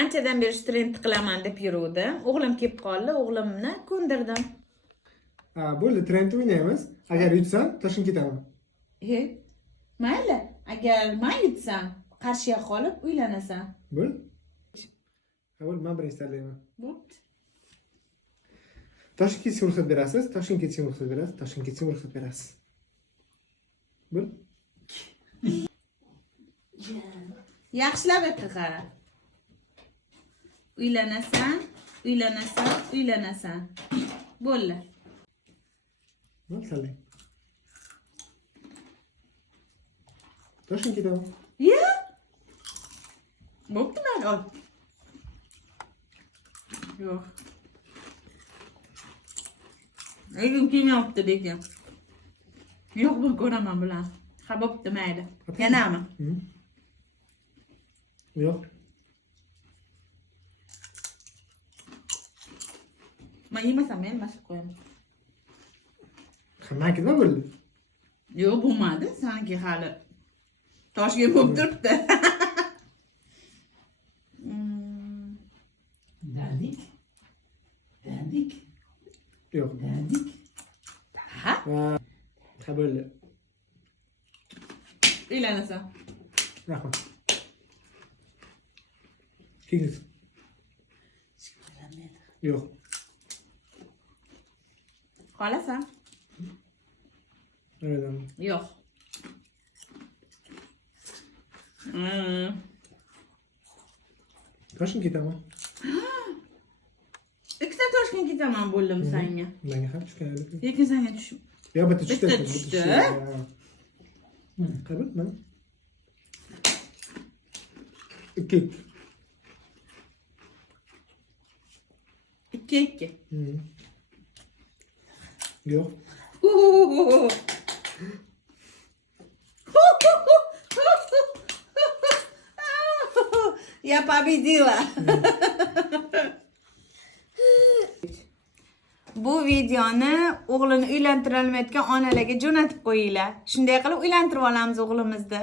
Anchadan beri shu trend qilaman deb yuruvdim. O'g'lim kelib qoldi, o'g'limni ko'ndirdim. Bo'ldi, trend o'ynaymiz. Agar yutsam, Toshkentga ketaman. Mayli, agar men yutsam, qarshiga qolib uylanasan. Bo'ldi. Avval men birinchi tanlayman. Bo'pti. Toshkentga ketishga ruxsat berasiz, Toshkentga ketishga ruxsat berasiz, Toshkentga ketishga ruxsat berasiz. Bo'ldi. Yaxshilab o'qi. Uylanasan, uylanasan. Bo'ldi. Bo'ldi, tanlang. Toshkentga ketaman. Bo'pti, mayli, ol. Yo'q. Lekin kelmayapti lekin. Yo'q, men ko'raman bular. Ha, bo'pti, mayli. Yanami? Yo'q. Men yemasam, men mashq qo'yaman. Hamma nima bo'ldi? Yo'q, bo'lmadi. Sanki hali toshga bo'lib turibdi. Dandik. Yo'q. Dandik. Ha? Ha, bo'ldi. Uylanasan. Rahmat. Kelinglar. Yo'q. Qolasan? Oradan. Yo'q. Toshkentga ketaman. Ikkita Toshkentga ketaman bo'ldim senga. Menga ham tushgan. Lekin senga tushib. Yo'q, bitta tushdi. Bitta tushdi. Qabul, mana. Ikki. Ikki. Yo'q. Я победила. Bu videoni o'g'lini uylantirolmayotgan onalarga jo'natib qo'yinglar. Shunday qilib uylantirib olamiz o'g'limizni.